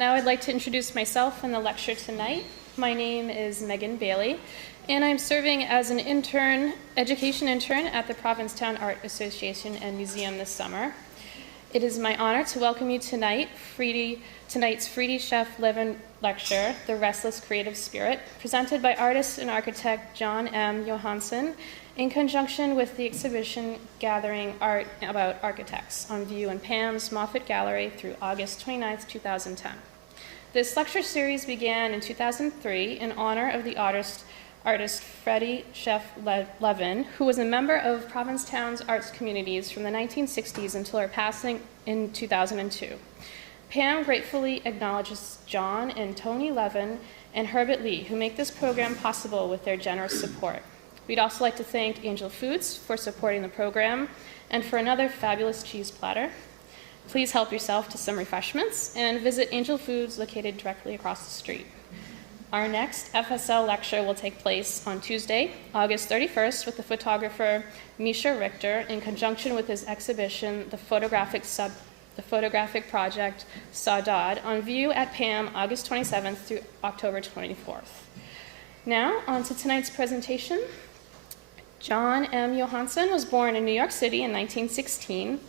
Now I'd like to introduce myself and the lecture tonight. My name is Megan Bailey, and I'm serving as an education intern at the Provincetown Art Association and Museum this summer. It is my honor to welcome you tonight's Friede Chef Levin lecture, The Restless Creative Spirit, presented by artist and architect John M. Johansen, in conjunction with the exhibition Gathering Art About Architects, on view in PAAM's Moffett Gallery through August 29, 2010. This lecture series began in 2003 in honor of the artist Friede Chef Levin, who was a member of Provincetown's arts communities from the 1960s until her passing in 2002. PAAM gratefully acknowledges John and Tony Levin and Herbert Lee, who make this program possible with their generous support. We'd also like to thank Angel Foods for supporting the program and for another fabulous cheese platter. Please help yourself to some refreshments and visit Angel Foods located directly across the street. Our next FSL lecture will take place on Tuesday, August 31st, with the photographer Misha Richter in conjunction with his exhibition, The Photographic Project Saudade, on view at PAAM August 27th through October 24th. Now, on to tonight's presentation. John M. Johansen was born in New York City in 1916.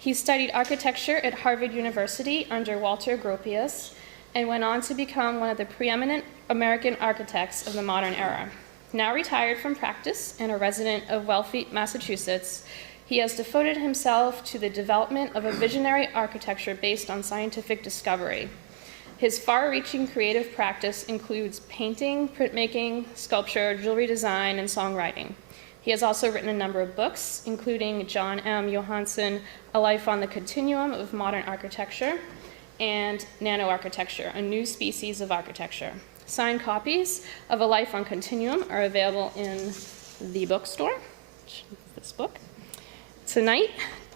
He studied architecture at Harvard University under Walter Gropius and went on to become one of the preeminent American architects of the modern era. Now retired from practice and a resident of Wellfleet, Massachusetts, he has devoted himself to the development of a visionary architecture based on scientific discovery. His far-reaching creative practice includes painting, printmaking, sculpture, jewelry design, and songwriting. He has also written a number of books, including John M. Johansen, A Life on the Continuum of Modern Architecture, and Nano-architecture, a new species of architecture. Signed copies of A Life on Continuum are available in the bookstore, this book. Tonight,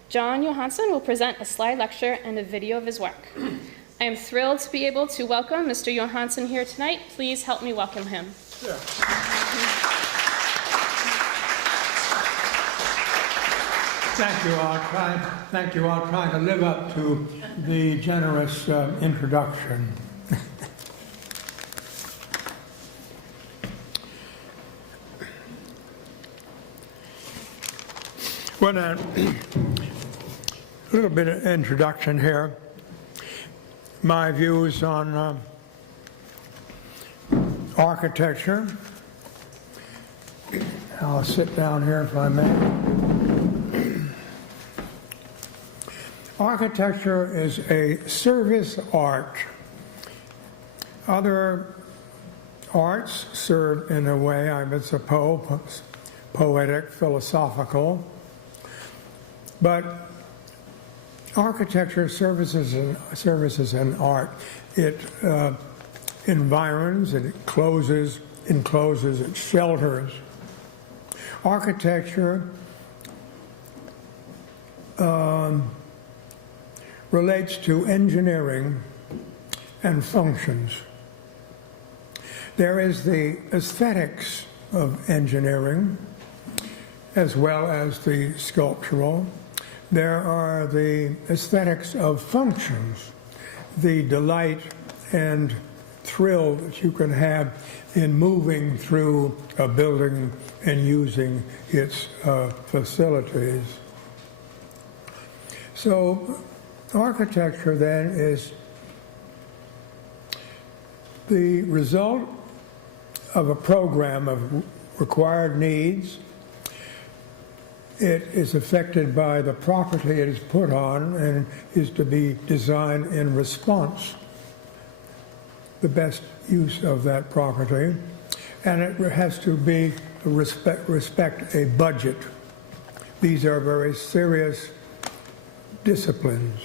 John Johansen will present a slide lecture and a video of his work. I am thrilled to be able to welcome Mr. Johansen here tonight. Please help me welcome him. Yeah. Thank you. I'll try to live up to the generous introduction. Well, a little bit of introduction here. My views on architecture. I'll sit down here if I may. Architecture is a service art. Other arts serve in a way, I would suppose, poetic, philosophical, but architecture services an art. It environs, it encloses, it shelters. Architecture relates to engineering and functions. There is the aesthetics of engineering as well as the sculptural. There are the aesthetics of functions, the delight and thrill that you can have in moving through a building and using its facilities. So architecture then is the result of a program of required needs. It is affected by the property it is put on and is to be designed in response, the best use of that property. And it has to be respect a budget. These are very serious disciplines.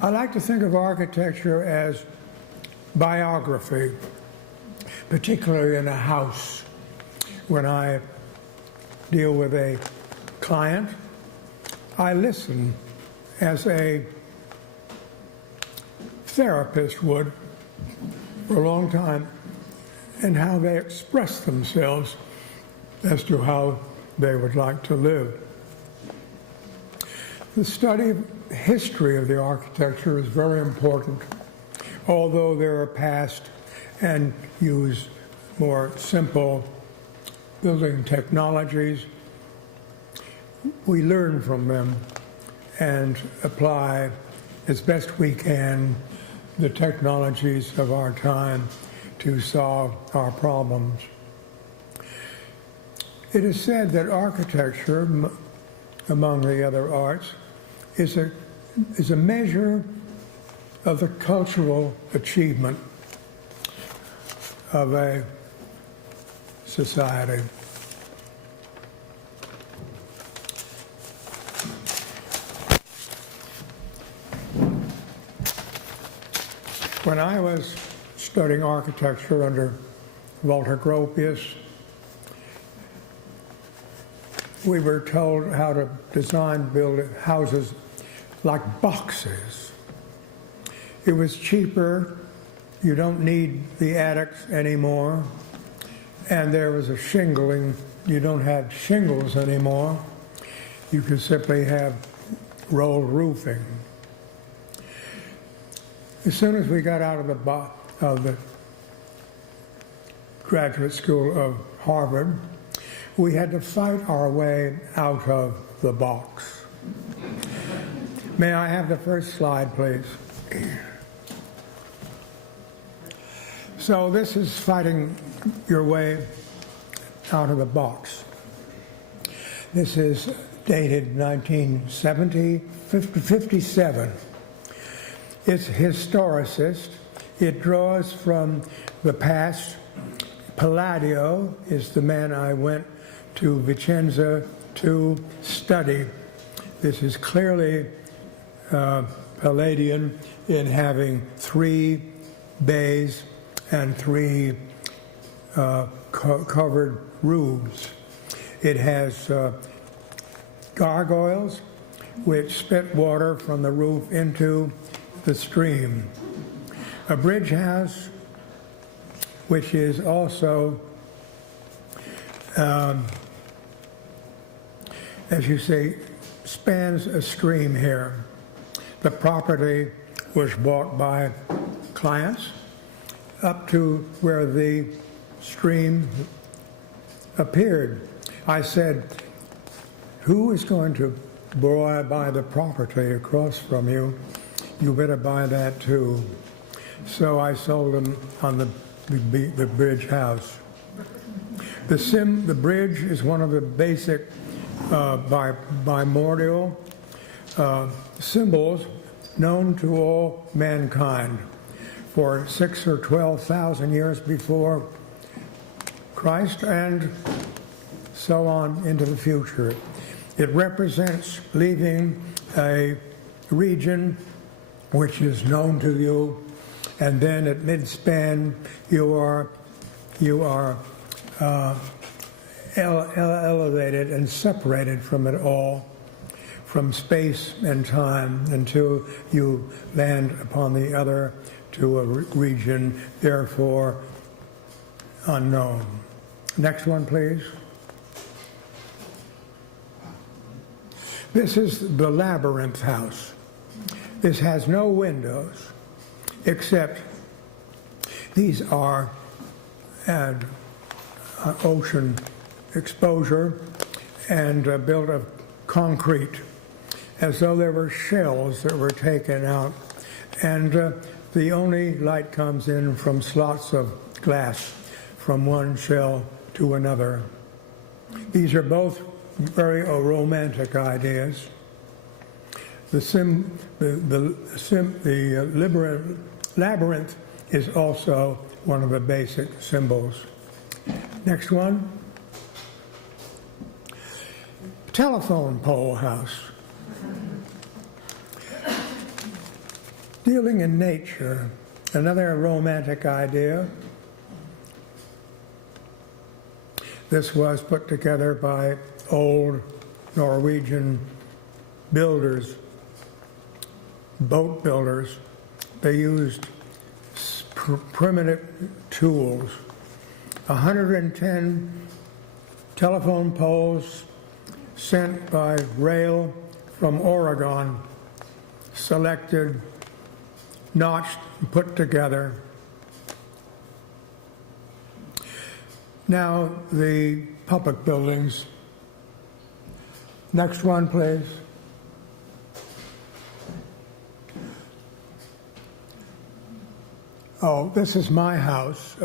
I like to think of architecture as biography, particularly in a house. When I deal with a client, I listen as a therapist would for a long time, and how they express themselves as to how they would like to live. The study of history of the architecture is very important. although they're past and use more simple building technologies, we learn from them and apply as best we can the technologies of our time to solve our problems. It is said that architecture, among the other arts, is a measure of the cultural achievement of a society. When I was studying architecture under Walter Gropius, we were told how to build houses like boxes. It was cheaper. You don't need the attics anymore. And there was a shingling. You don't have shingles anymore. You can simply have rolled roofing. As soon as we got out of the graduate school of Harvard, we had to fight our way out of the box. May I have the first slide, please? So this is fighting your way out of the box. This is dated 1970, 57. It's historicist. It draws from the past. Palladio is the man I went to Vicenza to study. This is clearly Palladian in having 3 bays and 3 covered roofs. It has gargoyles which spit water from the roof into the stream. A bridge house, which is also, as you say, spans a stream here. The property was bought by clients up to where the stream appeared. I said, who is going to buy the property across from you? You better buy that too. So I sold them on the bridge house. The bridge is one of the basic primordial symbols known to all mankind for 6,000 or 12,000 years before Christ and so on into the future. It represents leaving a region which is known to you, and then at mid-span you are elevated and separated from it all, from space and time, until you land upon the other to a region, therefore unknown. Next one, please. This is the Labyrinth House. This has no windows, except these are an ocean exposure and built of concrete, as though there were shells that were taken out, and the only light comes in from slots of glass from one shell to another. These are both very romantic ideas. The labyrinth is also one of the basic symbols. Next one. Telephone pole house. Dealing in nature, another romantic idea. This was put together by old Norwegian builders, boat builders. They used primitive tools. 110 telephone poles sent by rail from Oregon, selected notched and put together. Now the public buildings. Next one, please. Oh, this is my house,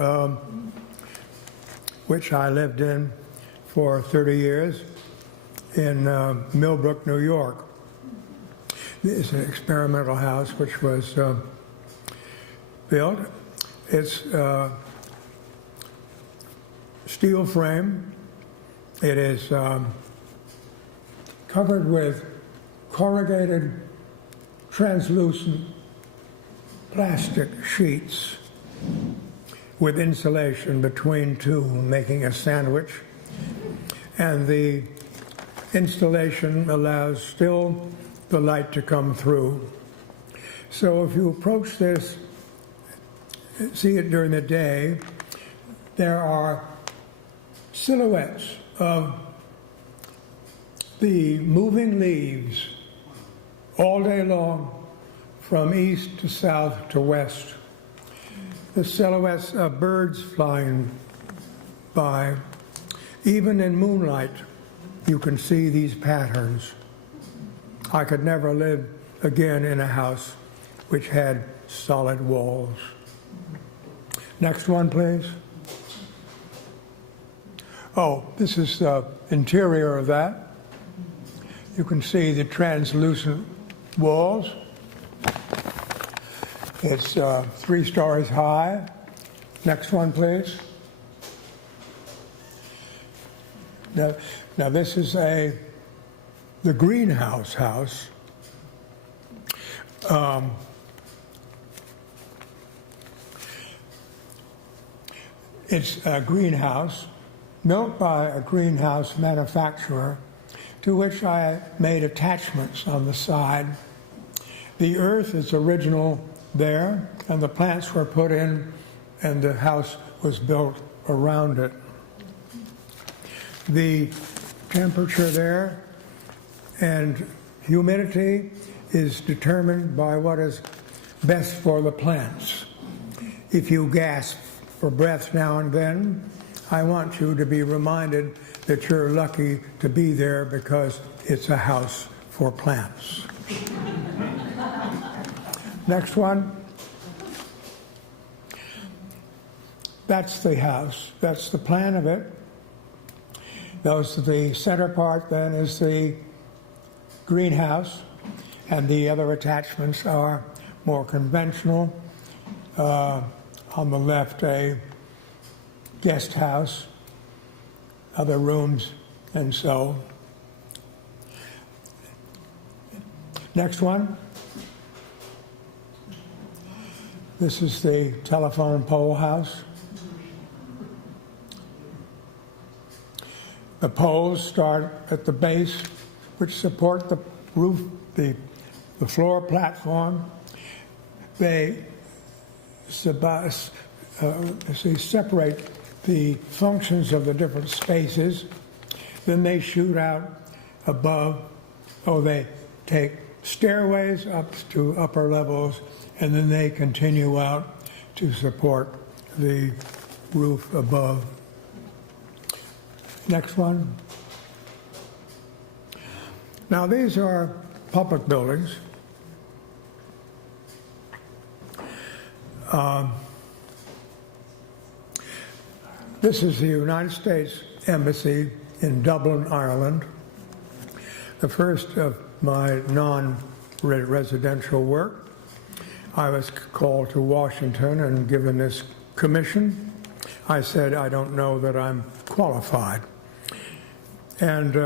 which I lived in for 30 years in Millbrook, New York. This is an experimental house which was built. It's steel frame. It is covered with corrugated, translucent plastic sheets with insulation between two, making a sandwich. And the installation allows still the light to come through. So if you approach this, see it during the day, there are silhouettes of the moving leaves all day long from east to south to west. The silhouettes of birds flying by. Even in moonlight, you can see these patterns. I could never live again in a house which had solid walls. Next one, please. Oh, this is the interior of that. You can see the translucent walls. It's 3 stories high. Next one, please. Now this is the greenhouse house. It's a greenhouse built by a greenhouse manufacturer to which I made attachments on the side. The earth is original there, and the plants were put in, and the house was built around it. The temperature there and humidity is determined by what is best for the plants. If you gasp for breath now and then, I want you to be reminded that you're lucky to be there because it's a house for plants. Next one. That's the house. That's the plan of it. The center part then is the greenhouse, and the other attachments are more conventional. On the left, a guest house, other rooms, and so. Next one. This is the telephone pole house. The poles start at the base, which support the roof, the floor platform. They separate the functions of the different spaces. Then they shoot out above. They take stairways up to upper levels, and then they continue out to support the roof above. Next one. Now these are public buildings. This is the United States Embassy in Dublin, Ireland. The first of my non-residential work. I was called to Washington and given this commission. I said, I don't know that I'm qualified. And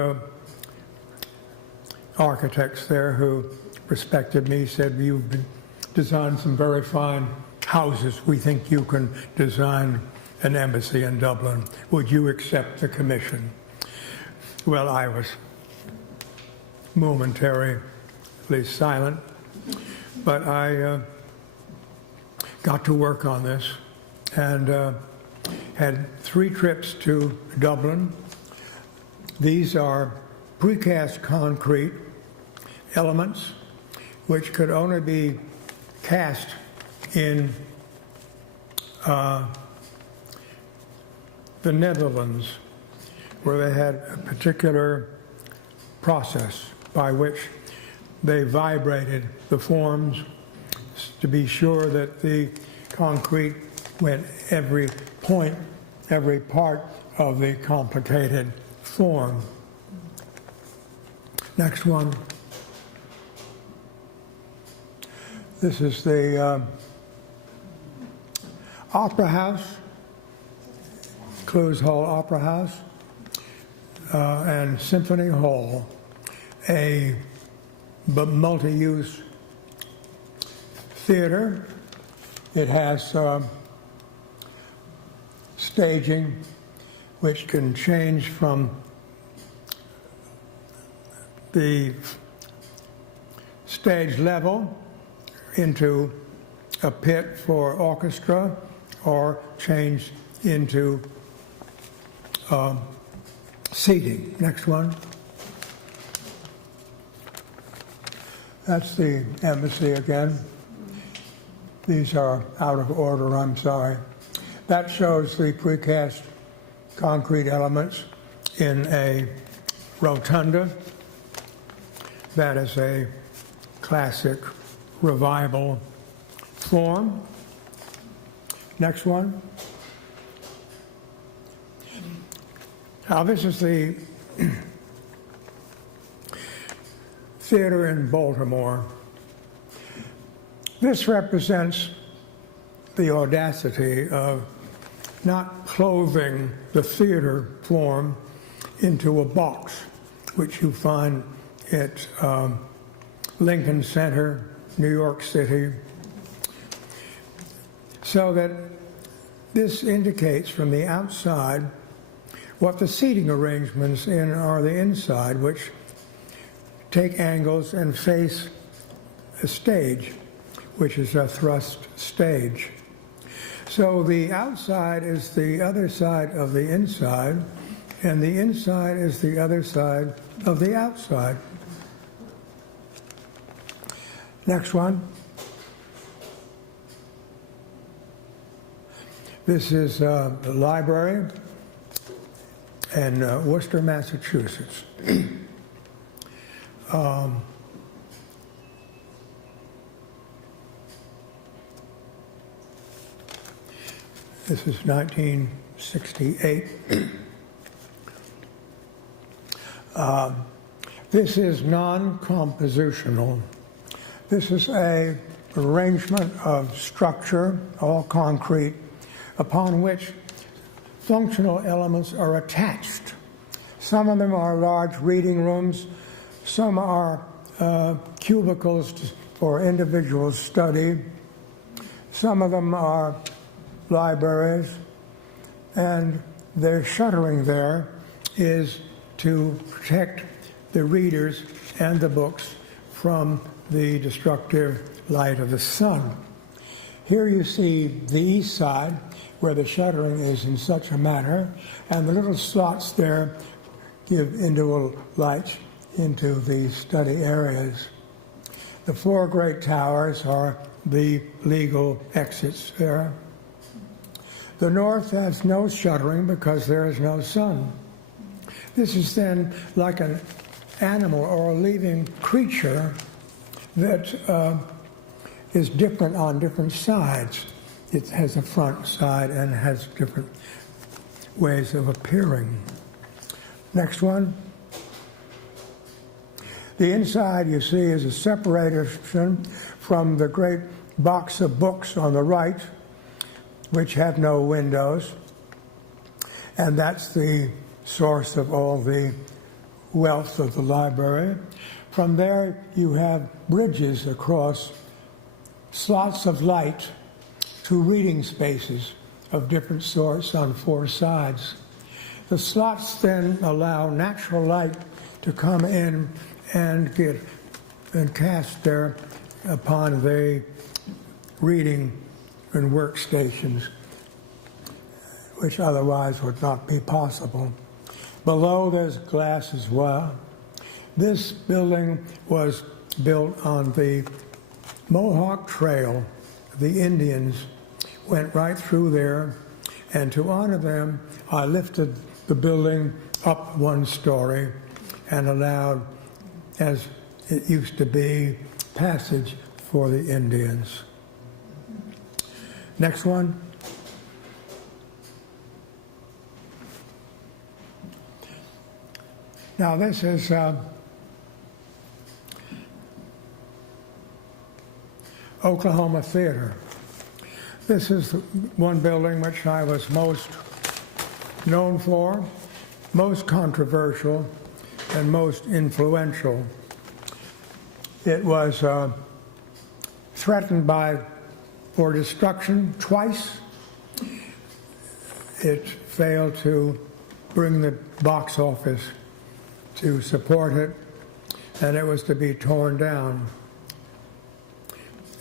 architects there who respected me said, you've designed some very fine houses. We think you can design an embassy in Dublin. Would you accept the commission? Well, I was momentarily silent, but I got to work on this and had 3 trips to Dublin. These are precast concrete elements which could only be cast in the Netherlands, where they had a particular process by which they vibrated the forms to be sure that the concrete went every point, every part of the complicated form. Next one. This is the Opera House, Close Hall Opera House, and Symphony Hall, a multi-use theater. It has staging which can change from the stage level into a pit for orchestra, or change into seating. Next one. That's the embassy again. These are out of order, I'm sorry. That shows the precast concrete elements in a rotunda. That is a classic revival form. Next one. Now this is the theater in Baltimore. This represents the audacity of not clothing the theater form into a box, which you find at Lincoln Center, New York City, so that this indicates from the outside what the seating arrangements are the inside, which take angles and face a stage, which is a thrust stage. So the outside is the other side of the inside, and the inside is the other side of the outside. Next one. This is the library in Worcester, Massachusetts. This is 1968. This is non-compositional. This is an arrangement of structure, all concrete, upon which functional elements are attached. Some of them are large reading rooms, some are cubicles for individual study, some of them are libraries, and their shuttering there is to protect the readers and the books from the destructive light of the sun. Here you see the east side, where the shuttering is in such a manner, and the little slots there give individual light into the study areas. The four great towers are the legal exits there. The north has no shuttering because there is no sun. This is then like an animal or a living creature that is different on different sides. It has a front side and has different ways of appearing. Next one. The inside, you see, is a separation from the great box of books on the right, which have no windows. And that's the source of all the wealth of the library. From there, you have bridges across slots of light to reading spaces of different sorts on four sides. The slots then allow natural light to come in and cast there upon the reading and workstations, which otherwise would not be possible. Below, there's glass as well. This building was built on the Mohawk Trail, the Indians went right through there, and to honor them, I lifted the building up one story and allowed, as it used to be, passage for the Indians. Next one. Now this is Oklahoma Theater. This is one building which I was most known for, most controversial, and most influential. It was threatened for destruction twice. It failed to bring the box office to support it, and it was to be torn down.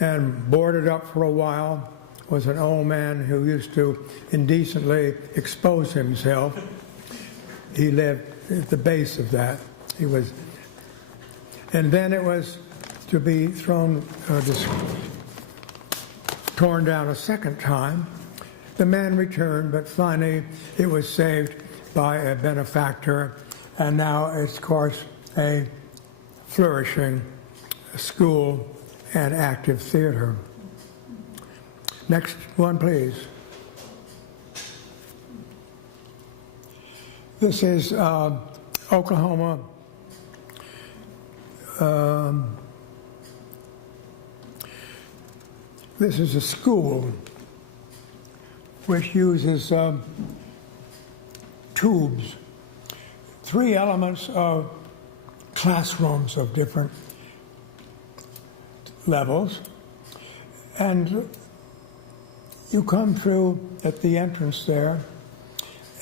And boarded up for a while was an old man who used to indecently expose himself. He lived at the base of that. And then it was to be torn down a second time. The man returned, but finally it was saved by a benefactor, and now it's, of course, a flourishing school and active theater. Next one, please. This is Oklahoma. This is a school which uses tubes, 3 elements of classrooms of different levels, and you come through at the entrance there,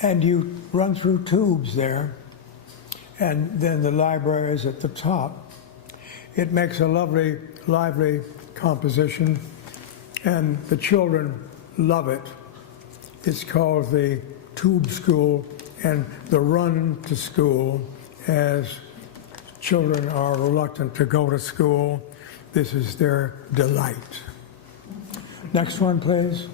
and you run through tubes there, and then the library is at the top. It makes a lovely, lively composition, and the children love it. It's called the Tube School and the Run to School, as children are reluctant to go to school. This is their delight. Next one, please.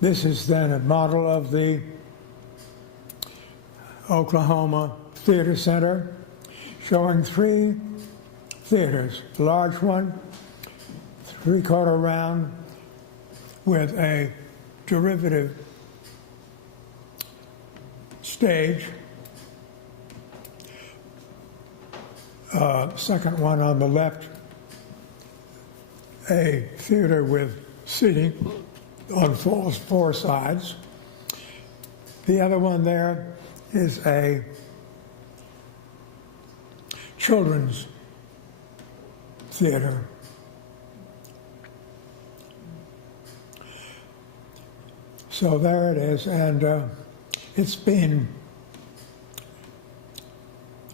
This is then a model of the Oklahoma Theater Center, showing 3 theaters. A large one, 3/4 round, with a derivative stage. Second one on the left, a theater with seating on 4 sides. The other one there is a children's theater. So there it is, and it's been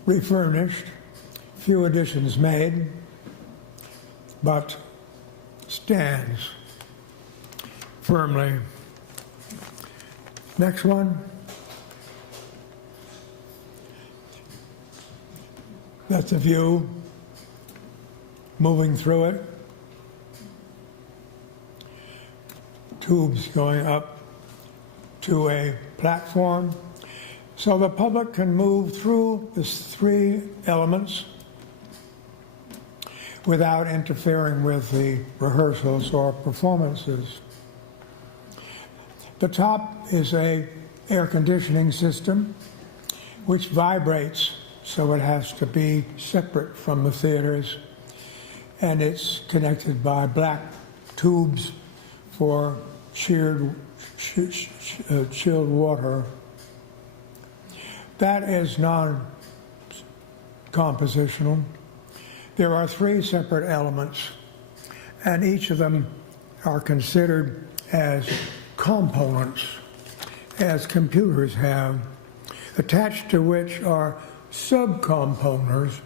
refurnished, few additions made, but stands firmly. Next one. That's a view moving through it. Tubes going up to a platform. So the public can move through these 3 elements without interfering with the rehearsals or performances. The top is a air conditioning system which vibrates, so it has to be separate from the theaters, and it's connected by black tubes for chilled water. That is non-compositional. There are 3 separate elements, and each of them are considered as components, as computers have, attached to which are subcomponents,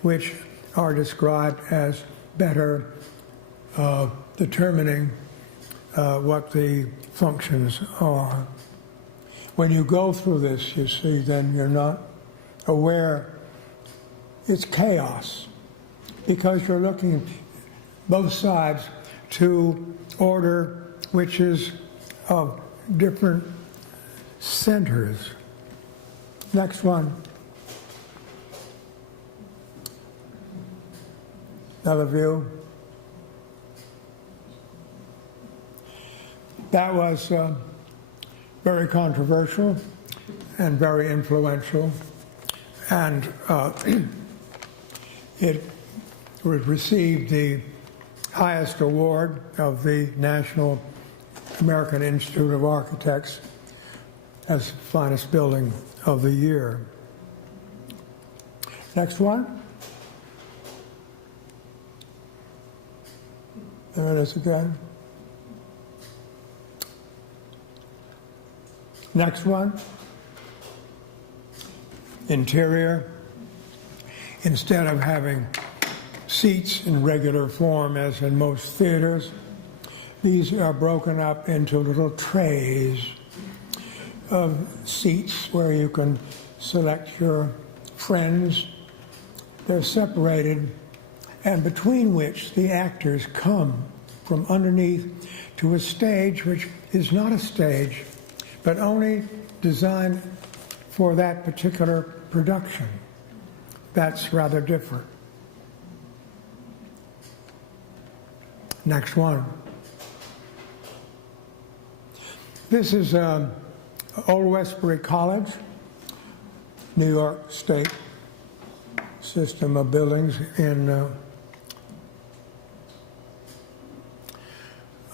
which are described as better determining what the functions are. When you go through this, you see, then you're not aware. It's chaos. because you're looking both sides to order which is of different centers. Next one. Another view. That was very controversial and very influential, and it received the highest award of the National American Institute of Architects as finest building of the year. Next one. There it is again. Next one. Interior. Instead of having seats in regular form as in most theaters, these are broken up into little trays of seats where you can select your friends. They're separated, and between which the actors come from underneath to a stage which is not a stage, but only designed for that particular production. That's rather different. Next one. This is Old Westbury College, New York State system of buildings in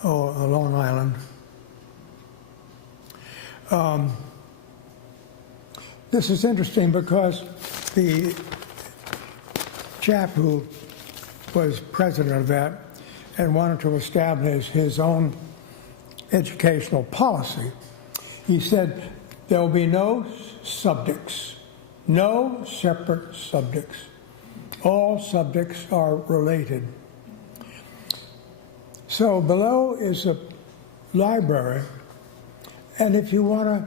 Long Island. This is interesting because the chap who was president of that and wanted to establish his own educational policy, he said there will be no subjects, no separate subjects. All subjects are related. So below is a library, and if you want to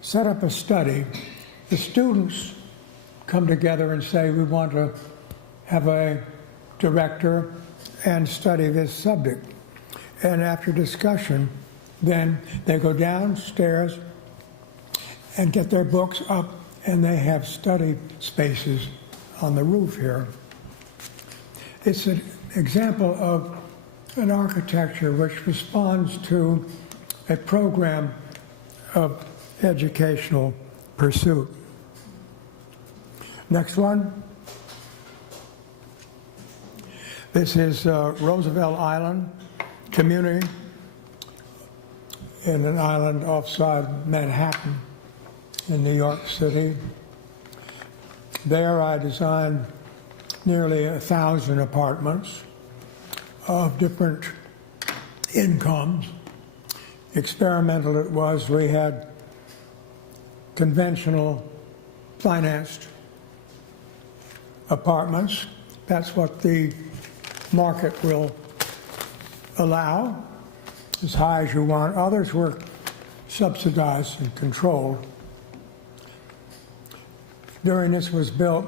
set up a study, the students come together and say, we want to have a director and study this subject. And after discussion, then they go downstairs and get their books up, and they have study spaces on the roof here. It's an example of an architecture which responds to a program of educational pursuit. Next one. This is Roosevelt Island community in an island offside Manhattan in New York City. There I designed nearly 1,000 apartments of different incomes. Experimental it was. We had conventional financed apartments. That's what the market will allow, as high as you want. Others were subsidized and controlled. During this was built,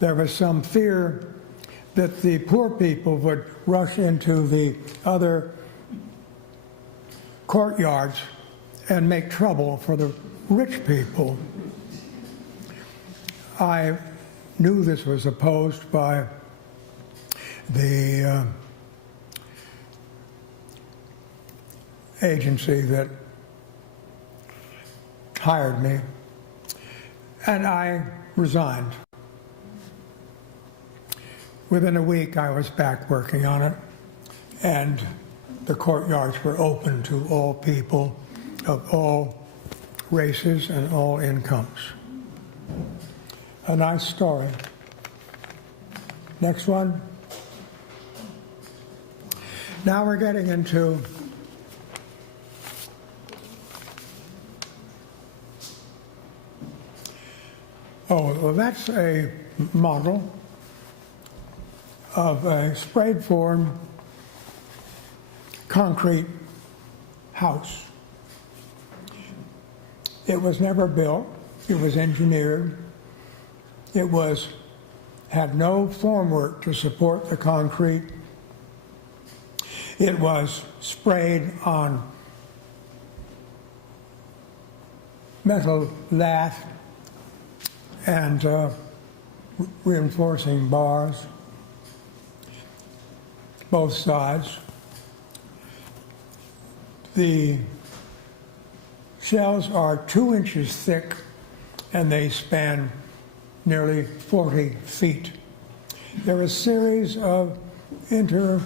there was some fear that the poor people would rush into the other courtyards and make trouble for the rich people. I knew this was opposed by the agency that hired me, and I resigned. Within a week, I was back working on it, and the courtyards were open to all people of all races and all incomes. A nice story. Next one. Now we're getting into well, that's a model of a sprayed form concrete house. It was never built. It was engineered. It was had no formwork to support the concrete. It was sprayed on metal lath and reinforcing bars, both sides. The shells are 2 inches thick and they span nearly 40 feet. There are a series of interlaying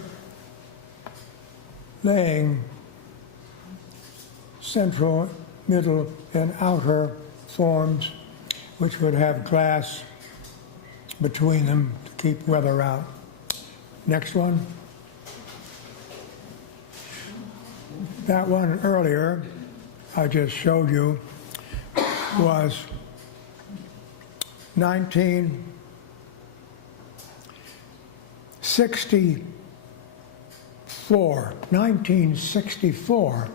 central, middle, and outer forms which would have glass between them to keep weather out. Next one. That one earlier I just showed you was 1964.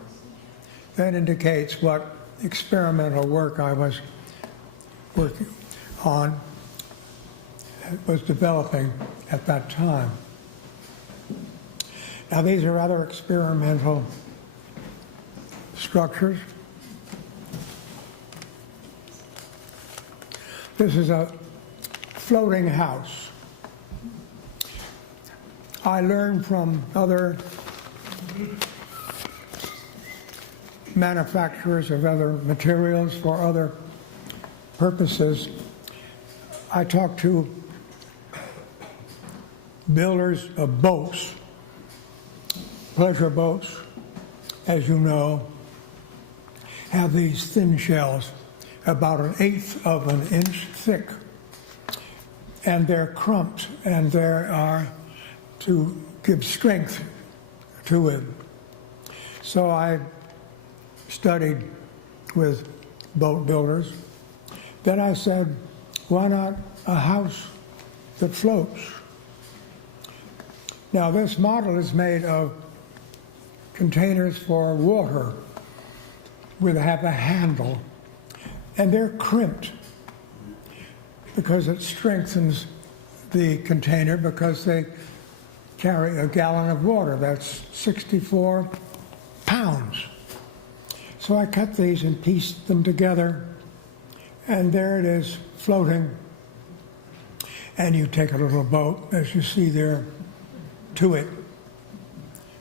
That indicates what experimental work I was working on, was developing at that time. Now these are other experimental structures. This is a floating house. I learned from other manufacturers of other materials for other purposes. I talked to builders of boats, pleasure boats, as you know, have these thin shells about 1/8 of an inch thick, and they're crumped, and they are to give strength to it. So I studied with boat builders. Then I said, why not a house that floats? Now this model is made of containers for water that have a handle, and they're crimped because it strengthens the container, because they carry a gallon of water. That's 64 pounds. So I cut these and pieced them together, and there it is floating. And you take a little boat, as you see there, to it.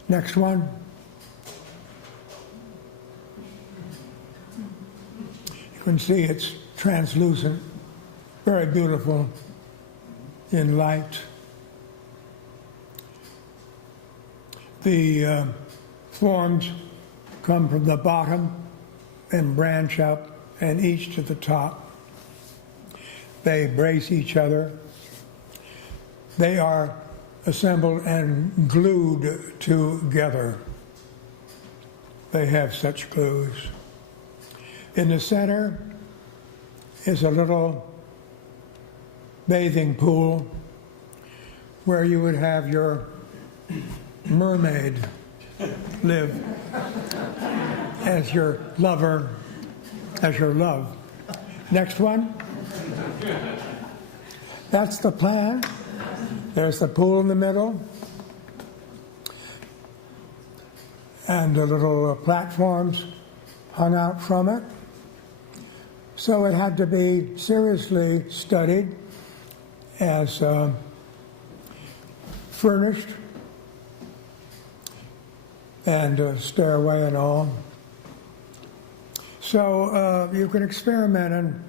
Next one. You can see it's translucent, very beautiful in light. The forms come from the bottom and branch up, and each to the top. They brace each other. They are assembled and glued together. They have such glues. In the center is a little bathing pool where you would have your mermaid live as your lover, as your love. Next one. That's the plan. There's the pool in the middle, and the little platforms hung out from it. So it had to be seriously studied as furnished, and a stairway and all. So you can experiment and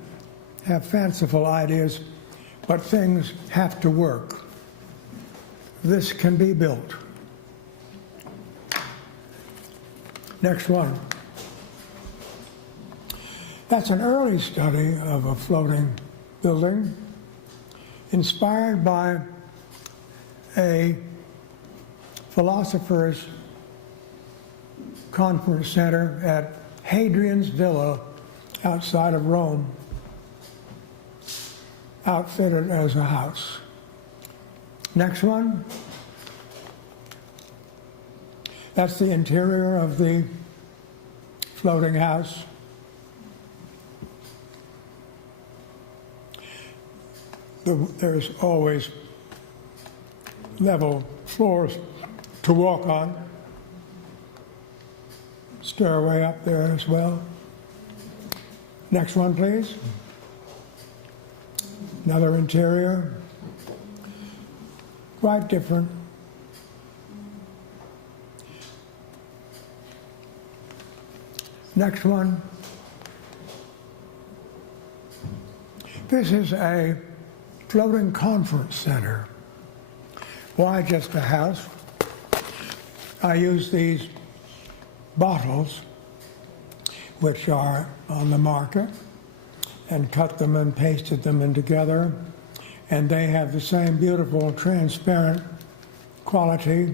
have fanciful ideas, but things have to work. This can be built. Next one. That's an early study of a floating building, inspired by a philosopher's conference center at Hadrian's Villa outside of Rome, outfitted as a house. Next one. That's the interior of the floating house. there's always level floors to walk on. Stairway up there as well. Next one, please. Another interior. Quite different. Next one. This is a floating conference center. Why just a house? I use these bottles, which are on the market, and cut them and pasted them in together, and they have the same beautiful transparent quality.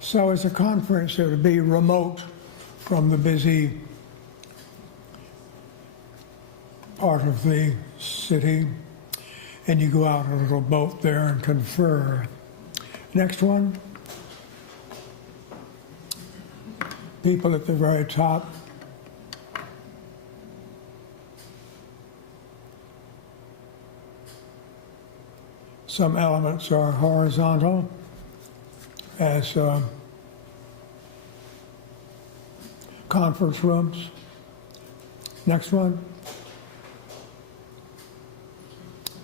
So as a conference, it would be remote from the busy part of the city, and you go out on a little boat there and confer. Next one. People at the very top. Some elements are horizontal, as conference rooms. Next one.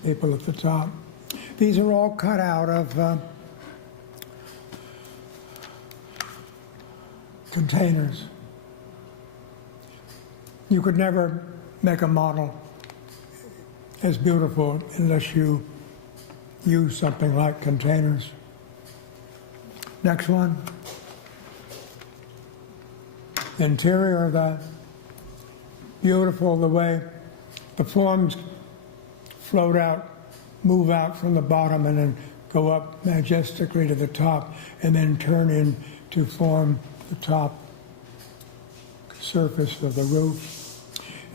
People at the top. These are all cut out of containers. You could never make a model as beautiful unless you use something like containers. Next one. Interior of that. Beautiful the way the forms float out, move out from the bottom and then go up majestically to the top and then turn in to form the top surface of the roof.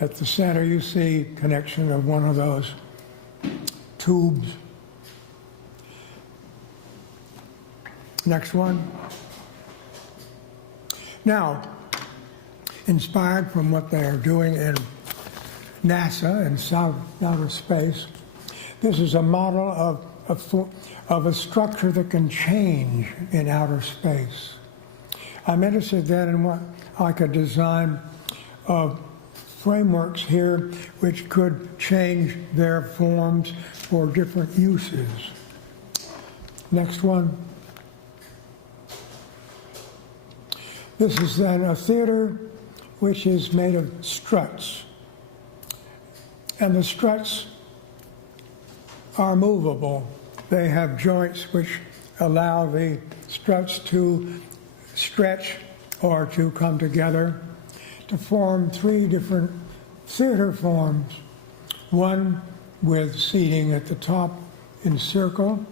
At the center you see connection of one of those tubes. Next one. Now, inspired from what they are doing in NASA and outer space, this is a model of a structure that can change in outer space. I'm interested then in what I could design of frameworks here which could change their forms for different uses. Next one. This is then a theater which is made of struts. And the struts are movable. They have joints which allow the struts to stretch or to come together to form three different theater forms. One with seating at the top in circle,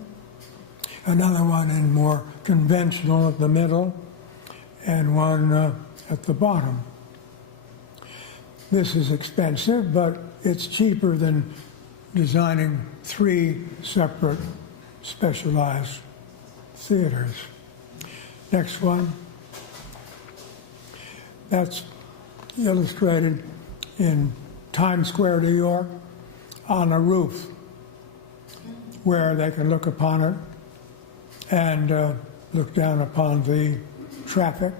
another one in more conventional at the middle, and one at the bottom. This is expensive, but it's cheaper than designing three separate specialized theaters. Next one. That's illustrated in Times Square, New York, on a roof where they can look upon it and look down upon the traffic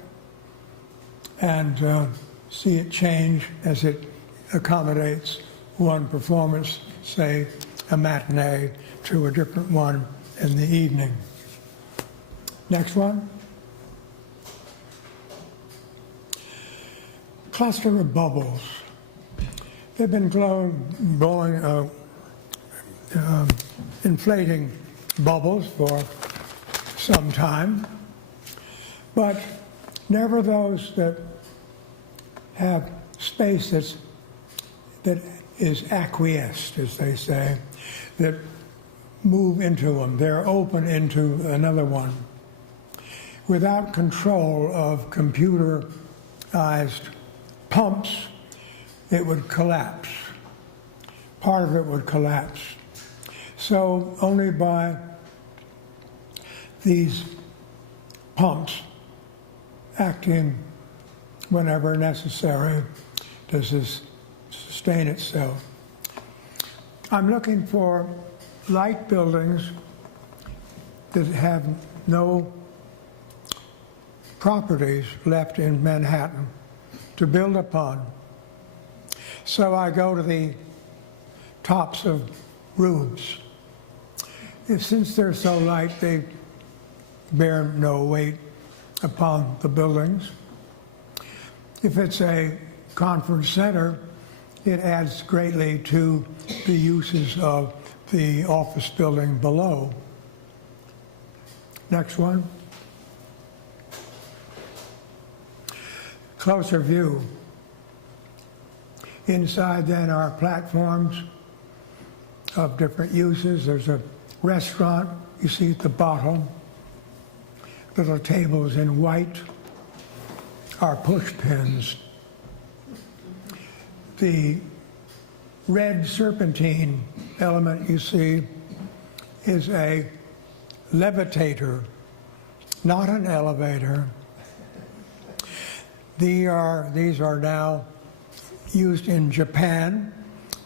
and see it change as it accommodates one performance, say a matinee, to a different one in the evening. Next one. Cluster of bubbles. They've been inflating bubbles for some time, but never those that have space that is acquiesced, as they say, that move into them. They're open into another one without control of computerized pumps. It would collapse. Part of it would collapse. So only by these pumps acting whenever necessary does this sustain itself. I'm looking for light buildings that have no properties left in Manhattan to build upon. So I go to the tops of roofs. Since they're so light, they bear no weight upon the buildings. If it's a conference center, it adds greatly to the uses of the office building below. Next one. Closer view. Inside then are platforms of different uses. There's a restaurant you see at the bottom. Little tables in white are push pins. The red serpentine element you see is a levitator, not an elevator. These are now used in Japan.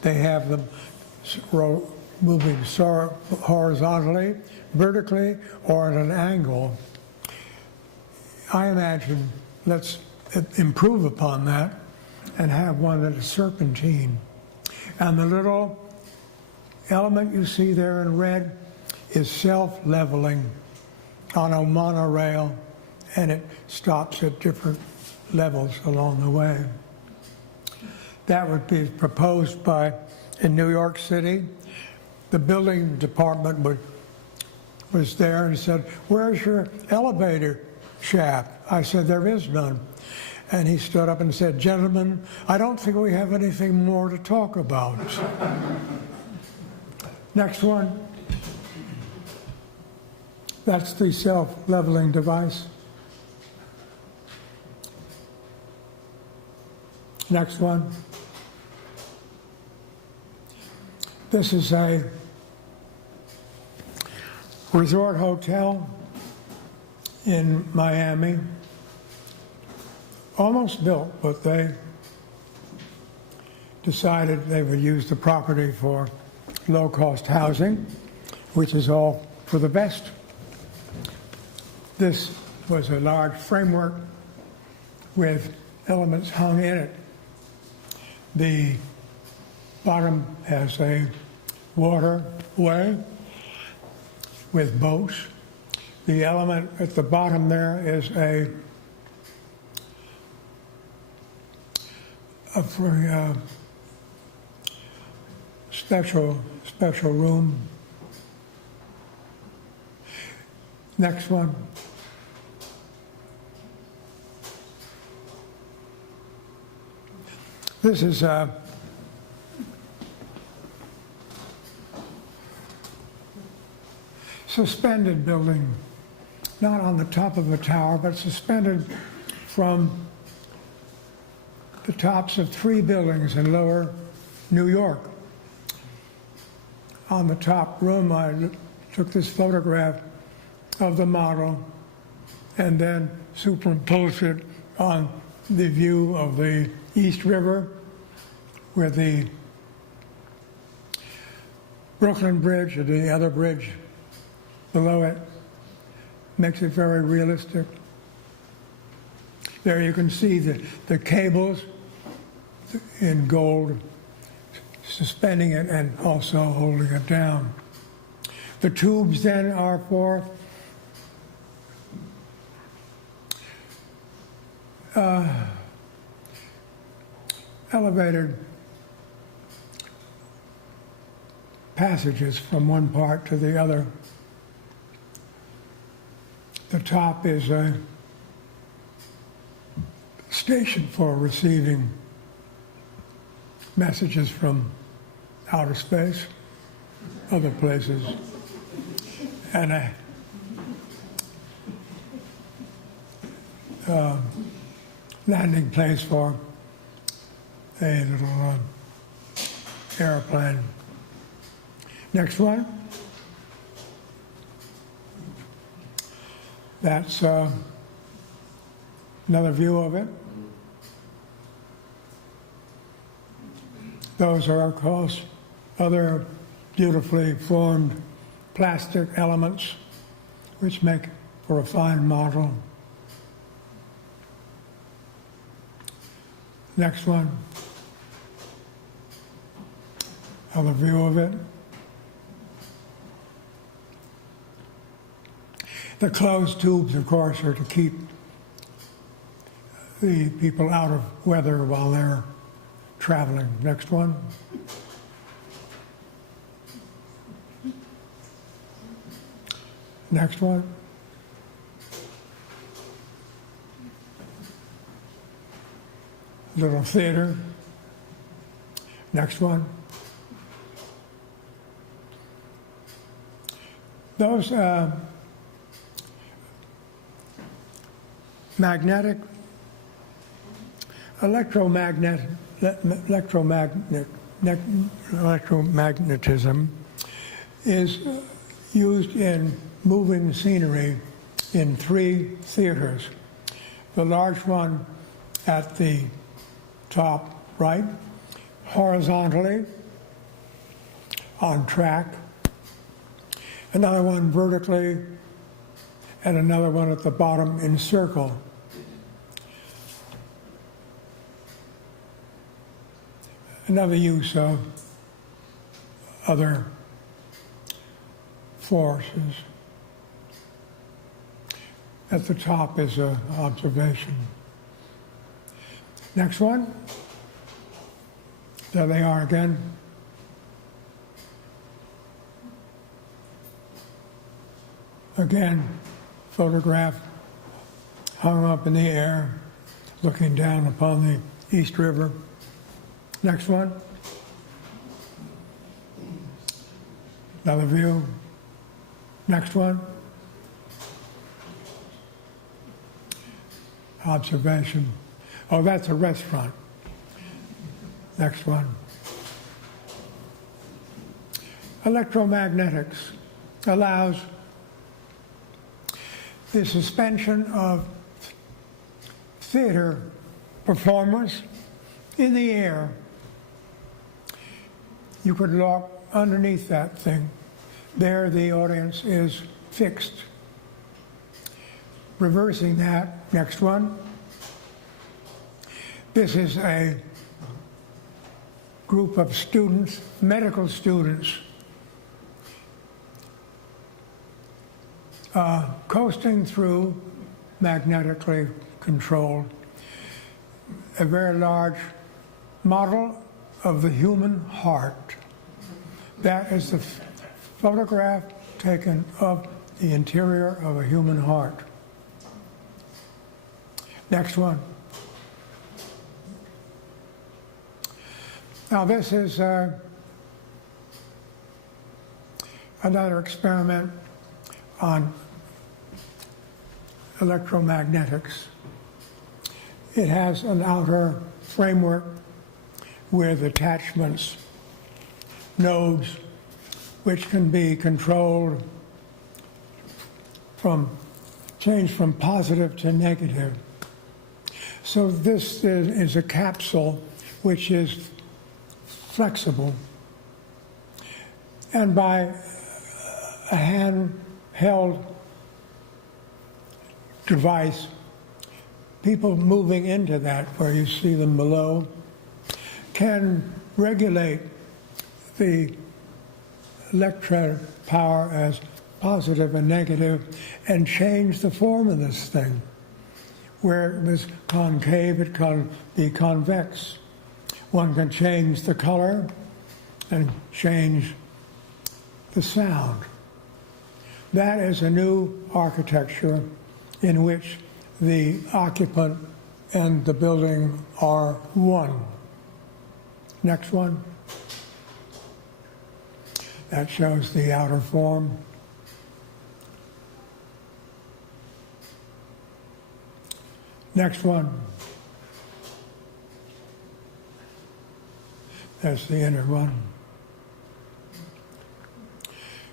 They have them moving horizontally, vertically, or at an angle. I imagine let's improve upon that and have one that is serpentine. And the little element you see there in red is self-leveling on a monorail, and it stops at different levels along the way. That would be proposed in New York City. The building department was there and said, "Where's your elevator shaft?" I said, "There is none." And he stood up and said, "Gentlemen, I don't think we have anything more to talk about." Next one. That's the self-leveling device. Next one. This is a resort hotel in Miami. Almost built, but they decided they would use the property for low-cost housing, which is all for the best. This was a large framework with elements hung in it. The bottom has a waterway with boats. The element at the bottom there is a special room. Next one. This is a suspended building, not on the top of a tower, but suspended from the tops of 3 buildings in lower New York. On the top room, I took this photograph of the model and then superimposed it on the view of the East River, where the Brooklyn Bridge or the other bridge below it makes it very realistic. There you can see the cables in gold suspending it and also holding it down. The tubes then are for elevated passages from one part to the other. The top is a station for receiving messages from outer space, other places, and a landing place for a little airplane. Next one. That's another view of it. Those are, of course, other beautifully formed plastic elements which make for a fine model. Next one. Another view of it. The closed tubes, of course, are to keep the people out of weather while they're traveling. Next one. Next one. Little theater. Next one. Those electromagnetism is used in moving scenery in 3 theaters. The large one at the top right, horizontally on track, another one vertically, and another one at the bottom in circle. Another use of other forces. At the top is an observation. Next one. There they are again. Again, photograph hung up in the air, looking down upon the East River. Next one. Another view. Next one. Observation. Oh, that's a restaurant. Next one. Electromagnetics allows the suspension of theater performers in the air. You could walk underneath that thing. There the audience is fixed. Reversing that, next one. This is a group of students, medical students, coasting through, magnetically controlled, a very large model of the human heart. That is the photograph taken of the interior of a human heart. Next one. Now this is another experiment on electromagnetics. It has an outer framework with attachments, nodes, which can be controlled changed from positive to negative. So this is a capsule which is flexible. And by a handheld device, people moving into that, where you see them below, can regulate the electric power as positive and negative and change the form of this thing. Where it was concave, it can be convex. One can change the color and change the sound. That is a new architecture in which the occupant and the building are one. Next one. That shows the outer form. Next one. That's the inner one.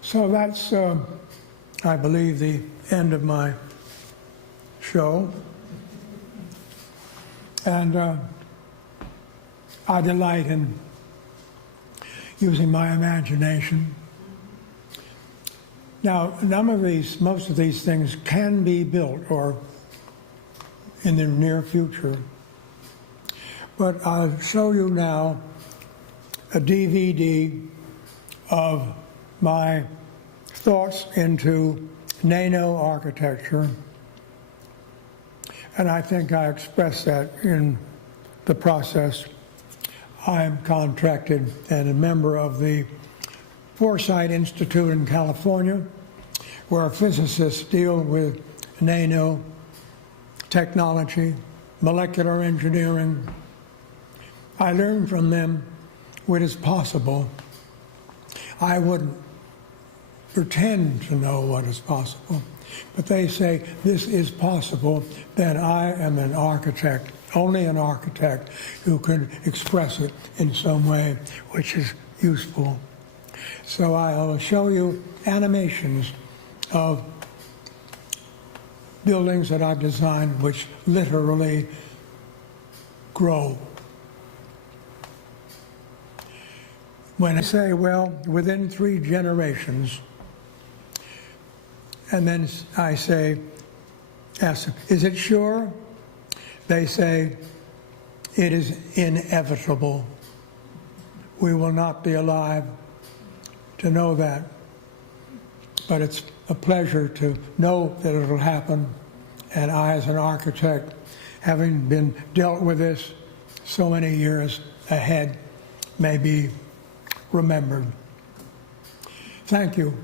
So that's, I believe, the end of my show. And I delight in using my imagination. Now, most of these things can be built or in the near future. But I'll show you now a DVD of my thoughts into nano-architecture. And I think I expressed that in the process. I'm contracted and a member of the Foresight Institute in California, where physicists deal with nanotechnology, molecular engineering. I learned from them what is possible. I wouldn't pretend to know what is possible, but they say this is possible, then I am an architect, only an architect who can express it in some way which is useful. So I'll show you animations of buildings that I've designed which literally grow. When I say, well, within 3 generations, and then I say, ask them, is it sure? They say, it is inevitable. We will not be alive to know that. But it's a pleasure to know that it'll happen. And I, as an architect, having been dealt with this so many years ahead, may be remembered. Thank you.